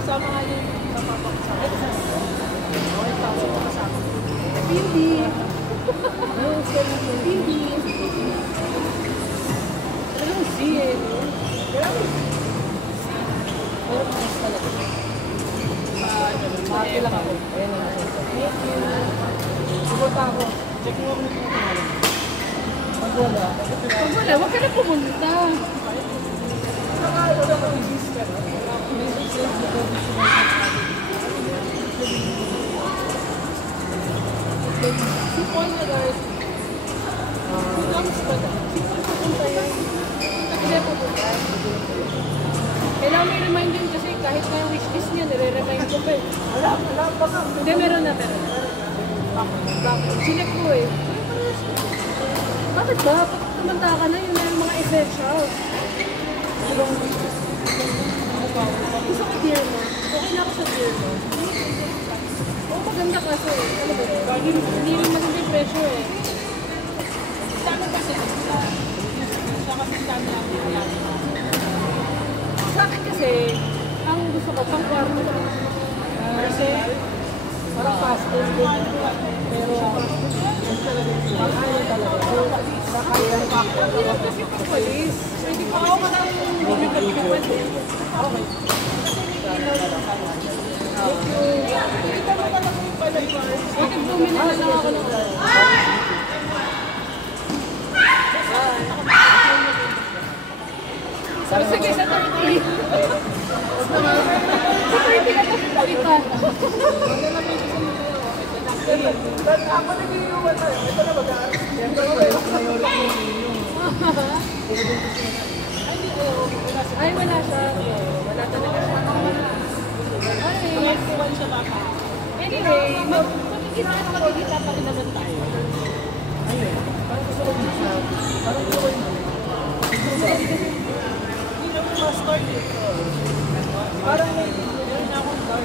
Kasama nga yung napapakasama. Okay, tapos ito kasama. Hindi. Hindi. Talagang C eh. Pero mas talaga. Mahati lang ako. Ayan na. Thank you. Suporta ako. Check mo ako nito. Pag wala. Pag wala, huwag ka na pumunta. Wala ka mag-exist ka na. Si Paul na guys. Si Comes pa na. Si Paul pupunta yan. Hindi pupunta. Kailangan may remind yun kasi kahit na yung wishlist niya, nire-remind ko pa eh. Wala pa ka. Hindi, meron na. Sinek ko eh. Bakit ba? Pag tumanda ka na, yun na yung mga essentials. Gusto ko beer mo. Okay na ako sa beer mo. Oo, maganda kaso eh. Ano ba? Hindi rin maganda yung presyo eh. Sana kasi siya kasi sana lang yung sa akin kasi, ang gusto ko, pang kwarto ko. Kasi, parang pastel din. Pero, makaya talaga. Makaya talaga. Hindi lang kasi pang walis. Hindi pa ako parang bumibig-bumibig. Okay. Kita mo talaga yung palagay. Bakit bumili na lang ako ng sige, sa 30. Sa 30 ka kasi salita. Ako nag-iiwan tayo. Ito na mag-aaral. Ay, wala siya. Wala talaga siya. Anyway, magkikita pa rin naman tayo. Ayun. Parang gusto ko yung siya. Parang gusto ko yung start dito. Parang may na akong start.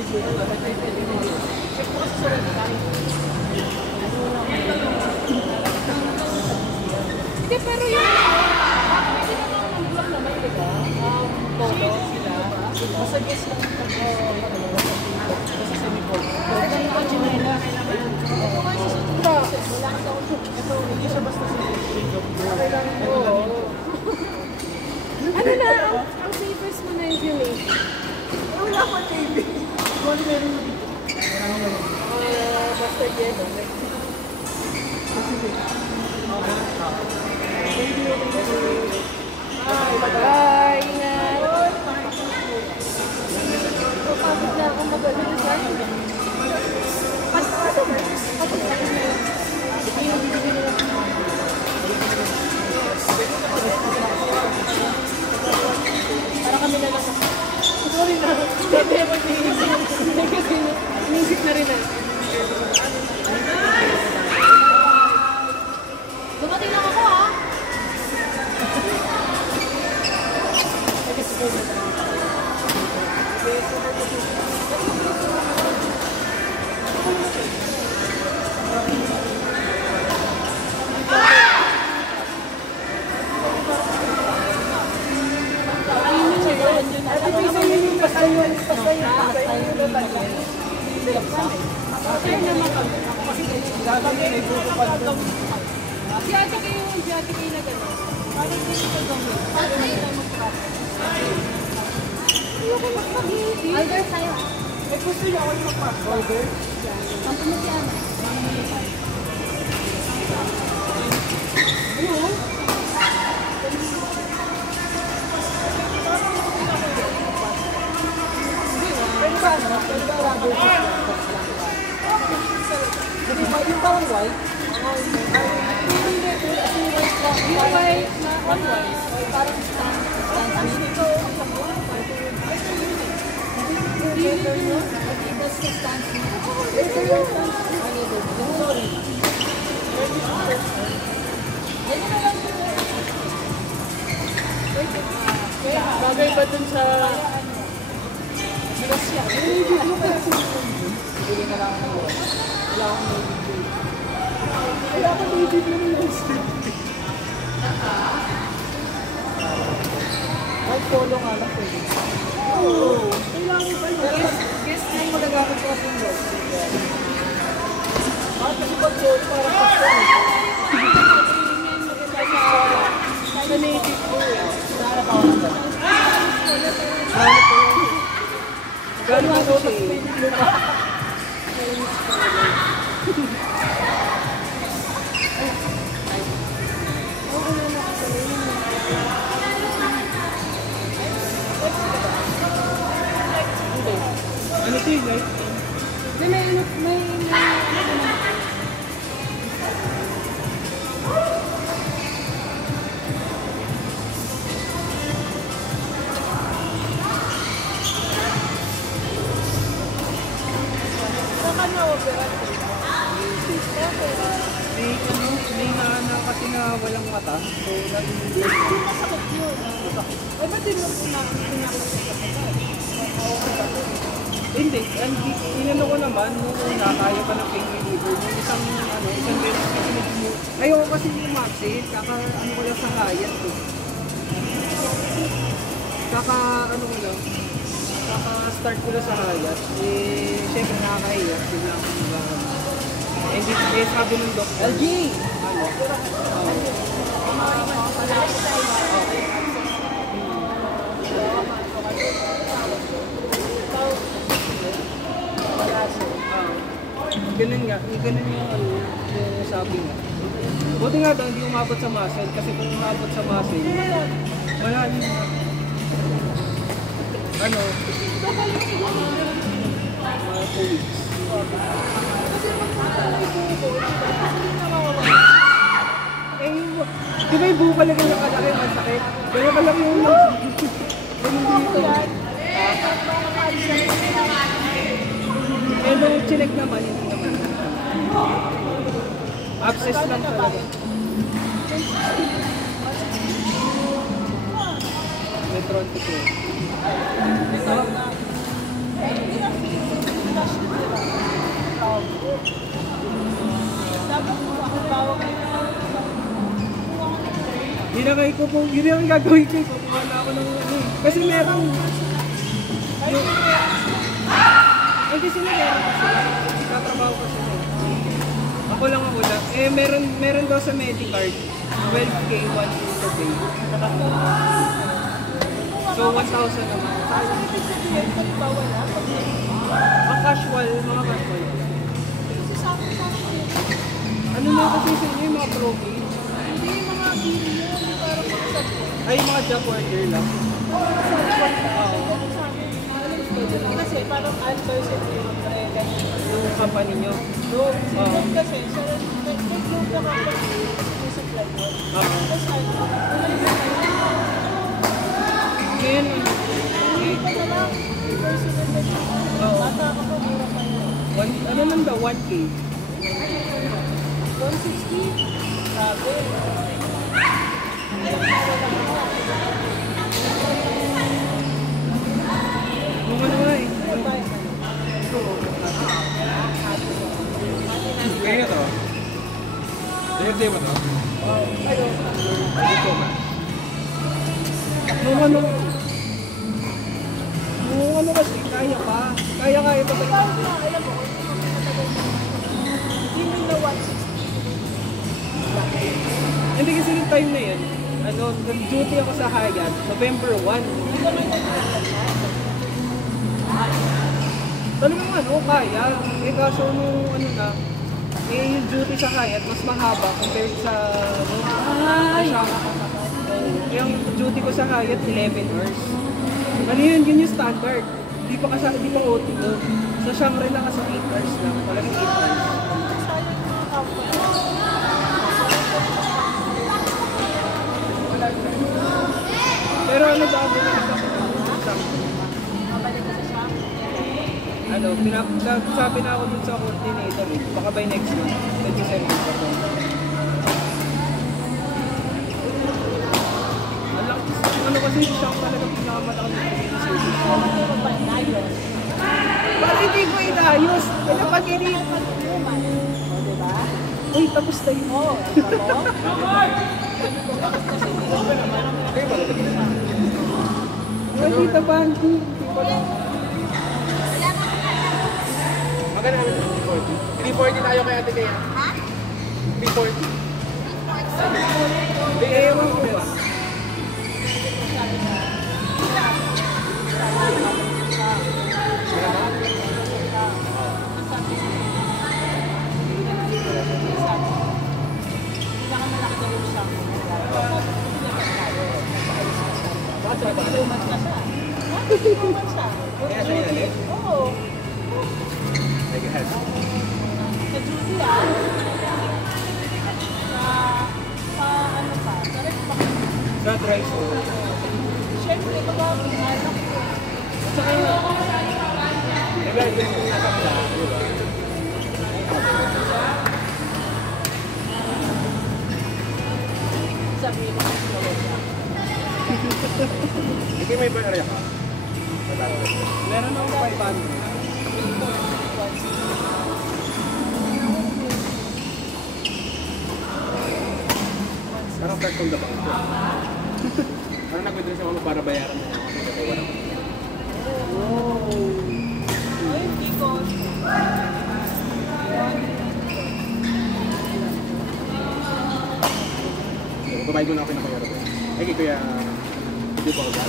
Check mo kasi sa website. Hindi, pero yun. Hindi naman ang vlog naman, di ba? Photo sila. Masagis lang ito ko. Kasi semi-photo. Kasi ito ko chinela. Ito ko yung susunod. Wala kasi ako. Ito, hindi siya basta semi-photo. Kailangan ko. Ano na, ang safest mo na yung Jamaica? Wala pa TV. Kung meron mo dito. Basta yelo. Bye! Ingat! Pagod na akong mag-alala sa'yo. Pasok na. Pasok na. Para kami na lang. Sorry na. Hindi mo kasi inisip na rin na. Dumating lang ako ha. Si ate kayo na gano'n. Parang hindi ito gawin. Parang hindi ito mag-practice. Hindi ako magpag-ibig. Alder sa'yo. May gusto niyo ako yung mag-practice. Alder? Tapos mo siya. Ano? Pwede ba? Pwede ba rubber? Kasi yung parang white. Yung white na on-white. Parang stand dito. Ito yun. Ito sa stand dito. Ito yun. Sorry. Yan na lang yun. Bagay ba dun sa... Siya. Bili na lang ako. Wala akong nabibili. Wala akong nabibili ng alak ko eh. Oo. Kailangan pa yun. Guess na yung magagamit ko sa loob. Bakit kasi pag soul para pa soul? Sa native ko eh. Sana pa ako ba? Gano'n ako siya eh. Ano ito yung light? May May naana kasi na walang mata. So, nag-i-i-i. masakit yun. Ay, ba't din mo pinakita sa kapatid? Hindi. Inano ko naman, nung una, kaya pa ng pain reliever. Yung isang beses kasi nag-i-i. Ayoko kasi yung maxin. Kaka, ko lang sa hayat ko. Kaka-start ko lang sa hayat. Eh, syempre nakakahiya. Eh, sabi ng doktor. LG! Ano? Ganun nga. Ganun yung sabi nga. Buti nga daw, hindi umabot sa muscle. Kasi kung umabot sa muscle, malalim na. Ano? Mga 2 weeks. Eh, di ba yung buho kalagay na kalaki, masakit? Gano'n kalaki yung ganun dito. Eh, nung chinek naman, hindi naman. Abscess lang talaga. Metron to ko. Hindi na kayo po, yun yung gagawin ko. Kukuha na ako ng ano eh. Kasi meron. Hindi sila meron kasi. Katrabaho ko sila. Ako lang. Eh, meron daw sa Medicard. 12K, 1 year to pay. So, 1,000 naman. Mga casual. Ano na kasi sa inyo yung mga progi? Hindi, mga billion. Parang makasag ko. Ay, mga job worker lang. Kasi parang adverse yung Yung company nyo. Globe kasi, sa Globe na company, yung supply ko. Tapos Ngayon, hindi ka na lang, personal na siya. Bata ka pa, mura pa yun. ano lang daw, 1K? 160? Sabi. Nung ano nga eh. Kaya to? Dito mo to? Nung ano kasi, kaya pa. Kaya pa. Alam mo, hindi na 160. Hindi kasi yung time na yun, nag-duty ako sa Hyatt, November 1. Talagang kaya. Eh kaso nung yung duty sa Hyatt, mas mahaba compared sa, yung duty ko sa Hyatt, 11 hours. Yun yung standard. Di pa OT ko. Sa Shangri-La kasi 8 hours lang. Talagang 8 hours. Pero bago na nagkakaroon sabi na ako dun sa coordinator eh. Baka by next month, 27 pa po. Kasi siya talaga pinakamalaki ng service. Bakit hindi ko inayos? Ano pag uy, tapos tayo. Oo, Ay, Tita Bandy. Magkano kami sa 340? 340 tayo kay Ate Kaya. Ha? 340. Hindi, ewan ko ba? Kaya siya inalit? Oo. Like a head. Sa duty ano pa? Correct pa. Sa dry store. Siyempre, kapag anak ko. At saka, Diba, ito yung nasa pala, di ba? Sabihin mo kasi nawag siya. Hindi may panaraya ka. meron akong 500. Parang start from the bank. Parang nag-withdraw siya mama para bayaran mo. Kasi wala ko. Ay, hindi ko. Babayad mo na ako ng bayaran ko. Ay, kay Kuya, hindi po ako ba?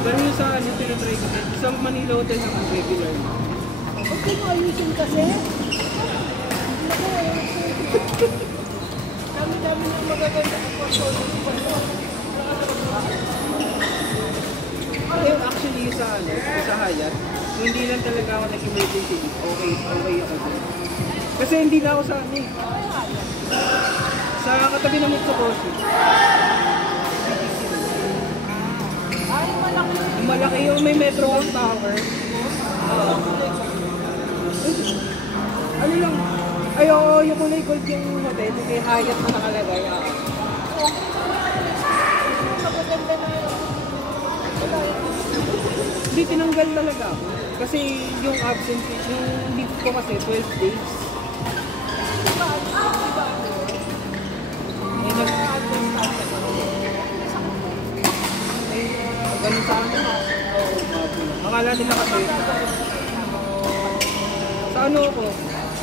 Pero yung sa ano, tinatry ko. Isang Manila Hotel naman regular. Huwag ko ayusin kasi. Dami-dami na magaganda ang portfolio ko. Eh, actually, sa ano, sa Hyatt, hindi lang talaga ako nag-emergency leave. Okay ako doon. Kasi hindi na ako sa ano eh. Sa katabi ng Mitsukoshi. Ay, malaki. Malaki yung may Metro One Tower. Ano lang, ay oo, yung kulay gold yung hotel, yung kay Hyatt na nakalagay. Magaganda na yun. Hindi tinanggal talaga ako. Kasi yung absence, yung leave ko kasi 12 days. Eh, ganun sa akin. Akala nila kasi, sa ano ako,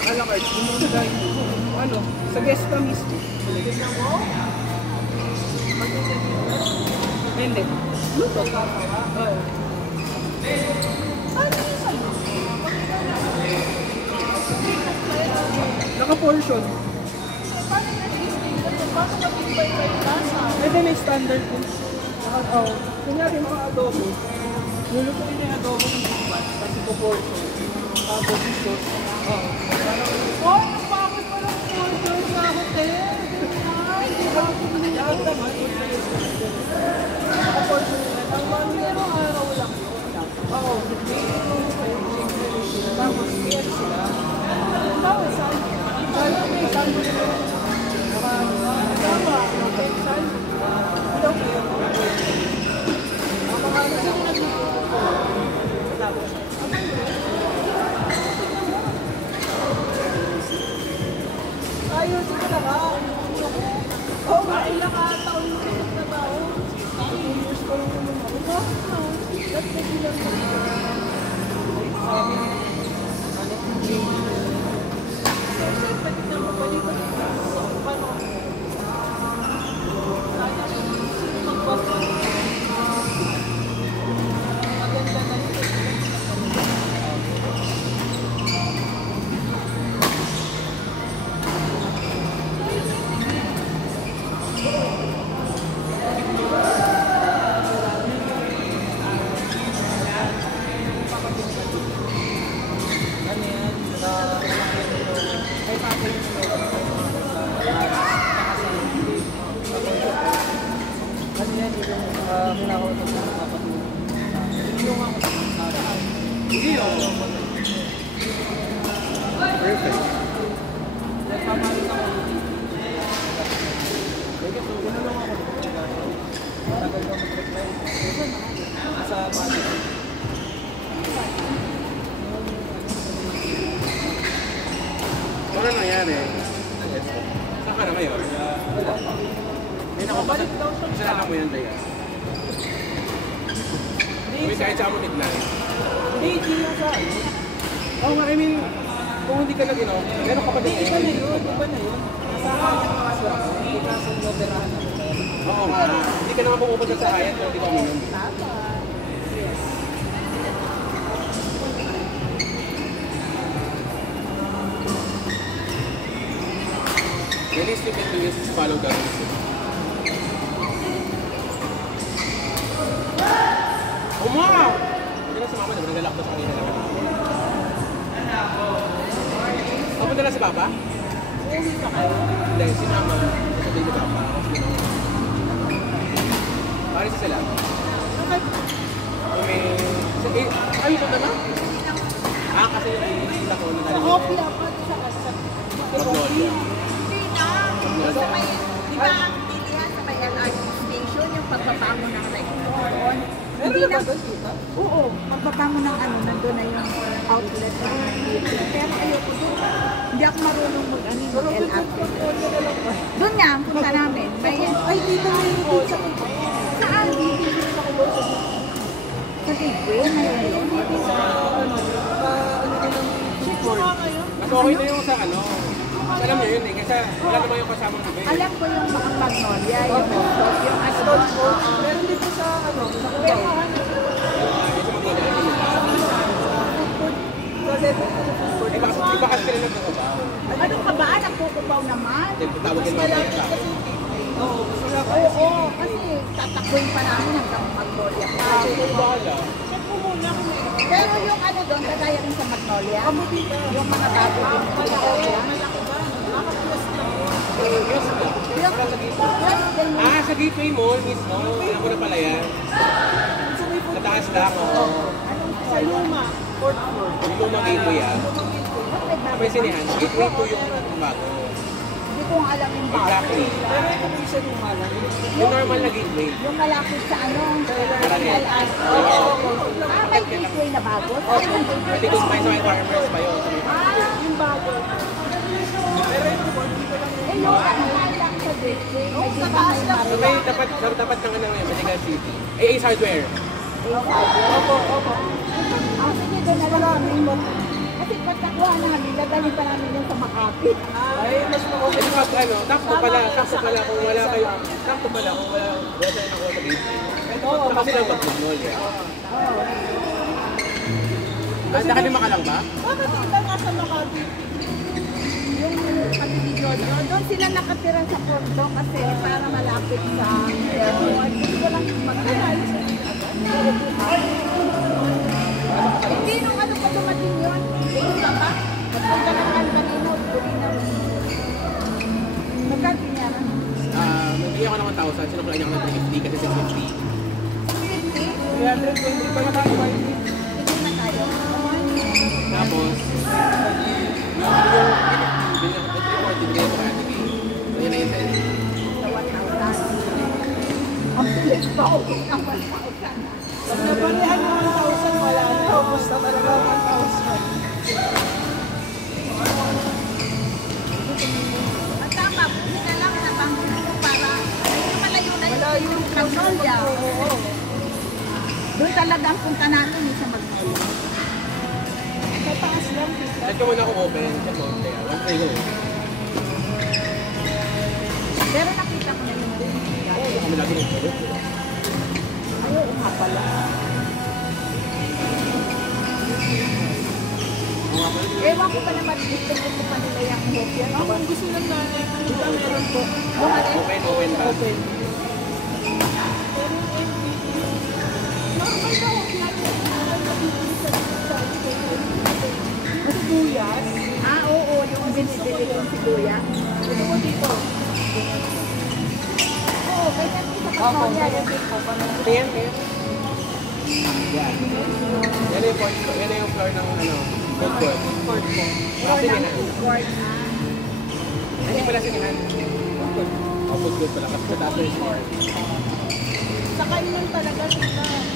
a la carte, yung mga guy, ano, sa guest ka mismo. Hindi. Luto. Oo. Naka-portion. Pwede may standard po. Oo. Kunyari mga adobo. Lulutuin na yung adobo ng bubat. Kasi po portion. Tapos yung sauce. Oo. Oh, napakot pa ng portion sa hotel. Ay, di ba ako Lahat naman. naka-portion na? Ang mga merong araw lang yun. Oo. Tapos kaya sila. Tama, saan? Saan may sandwich ko? Tama, okay, saan? Hello kayo. Ang mga Ayos ko na ba? Oo, ilang taon mo sa trabaho. 2 years pa rin naman ako. Ba't may bilang mo? Kasi pwede na mabalikan. So, paano? Sana sino magpapalala? Maganda na ito. Hindi yun. Perfect. Matagal na mag-reply. Sa bati. Ano nangyari? Saan ka na ngayon? May nakapasat. Kasalanan mo yan, Daya. Uy, kahit saan mo tignan. Hindi lang sa ano. Oo nga, I mean, kung hindi ka nag-inom, meron ka pa din. Iba na yun. Nasa kanya kaso ako. Hindi kaso noterahan ako. Oo nga. Hindi ka naman pumupunta sa Hayat kung hindi ka uminom. Tama. Yes. The least you can do is follow the rules. Umaw! Hindi na si Mama, diba? Nagalak ko sa kanina lang. Papunta na si Papa? Uuwi pa kayo. Hindi, si Mama. Sabi ni Papa. Paris sila. Okay. Ay, ito na? Kasi yung ko na Sa coffee ako. Sa Magnolia. Hindi na. Sa may, di ba ang pilihan sa may LRT station, yung pagpapango ng rector? Meron na ba doon dito? Oo, pagpapango ng ano, nandun na yung outlet ng dito. Pero ayoko doon. Hindi ako marunong mag-ano yung LRT. Doon nga, ang punta namin. Ay, dito may doon sa Saan? Sa gateway, mayroon. Check mo nga ngayon. Mas okay na yung sa ano. Alam niyo yun eh, kasi wala naman yung kasamang gabi. Alam ko yung mga magnolia, yung Stone Cold. Meron dito sa ano, sa Cubao. Iba kasi sila nagkakabaw. Anong kabaan? Ang kukupaw naman. Tawagin mo Malapit yung kasi. Oo, mas malapit. Oo, kasi tatakbuhin pa namin hanggang Magnolia. bahala. Check mo muna kung meron. Pero yung ano doon, kagaya rin sa Magnolia, yung mga bago din na Magnolia. Malaki ba? Nakapiyas na po. Yes na. Yung Sa Gateway Mall mismo. Alam ko na pala yan. Sa may Sa taas lang, oo. Sa Luma, 4th floor. Yung lumang Gateway ah. May sinihan. Gateway 2 yung bago. hindi ko alam yung bago. Exactly. Pero ito may isa Luma lang. Yung normal na Gateway. Yung malapit sa ano, Marangel. may gateway na bago. Pwede kung may sa may farmers pa yun. Yung bago. Pero ito po, hindi ko lang Eh, yung nakakain lang sa gateway. May di ba may So may dapat ng ano ngayon, Medical City. Ace Hardware. Opo. Ang sige doon na lang kami. Kasi pagkakuha namin, dadali pa namin yung sa Makati. Ay, mas Kasi pag ano, sakto pala kung wala kayo, sakto pala kung wala tayo nakuha sa Gateway. Saka sila mag-Magnolia. Nakalima ka lang ba? bakit iba nga sa Makati? Yung kapitidor, doon sila nakatira sa Porto kasi para malapit sa airport. Hindi ko lang mag-alala. Hindi, nung ano pa dumating yun? Isa pa? Pagpunta ng Albanino, Burina. Magkano niya? Nagbigyan ko ng 1,000, sinukla niya ako ng 350 kasi 650. 320 pa na tayo. Sige na tayo. Tapos, yung report, binigyan ko kay Ate Kay. So yun na yun din. Sa 1,000. Ang bilis pa ako ng 1,000. Pag nabalihan ng 1,000, wala na. Basta talaga 1,000. Ang tama, buti na lang na panggulo para medyo malayo na Malayo yung yung Magnolia. Oo. Doon talaga ang punta natin sa Magnolia. Sa taas lang. Check ko muna kung open. Check mo. Teka, one play go. Pero nakita ko na yung doon. Kami lagi nagsagot. Ayaw, nga pala. Ewan ko pa naman, gusto pa nila yung hopya. No? Kung gusto lang na, dito meron po. Open ba? Open. Normal na hopya. Sibuyas. Ah, oo, yung binibili kong sibuyas. Ito po dito. Oo, kaya sa Magnolia. Tingin. Yan. Yan yung point ko. Yan yung floor ng ano, food court. Court po. Kasi sinihan. Court. Hindi pala sinihan. Food court pala. Kasi sa taas na yung sinihan. nakakainom talaga sila.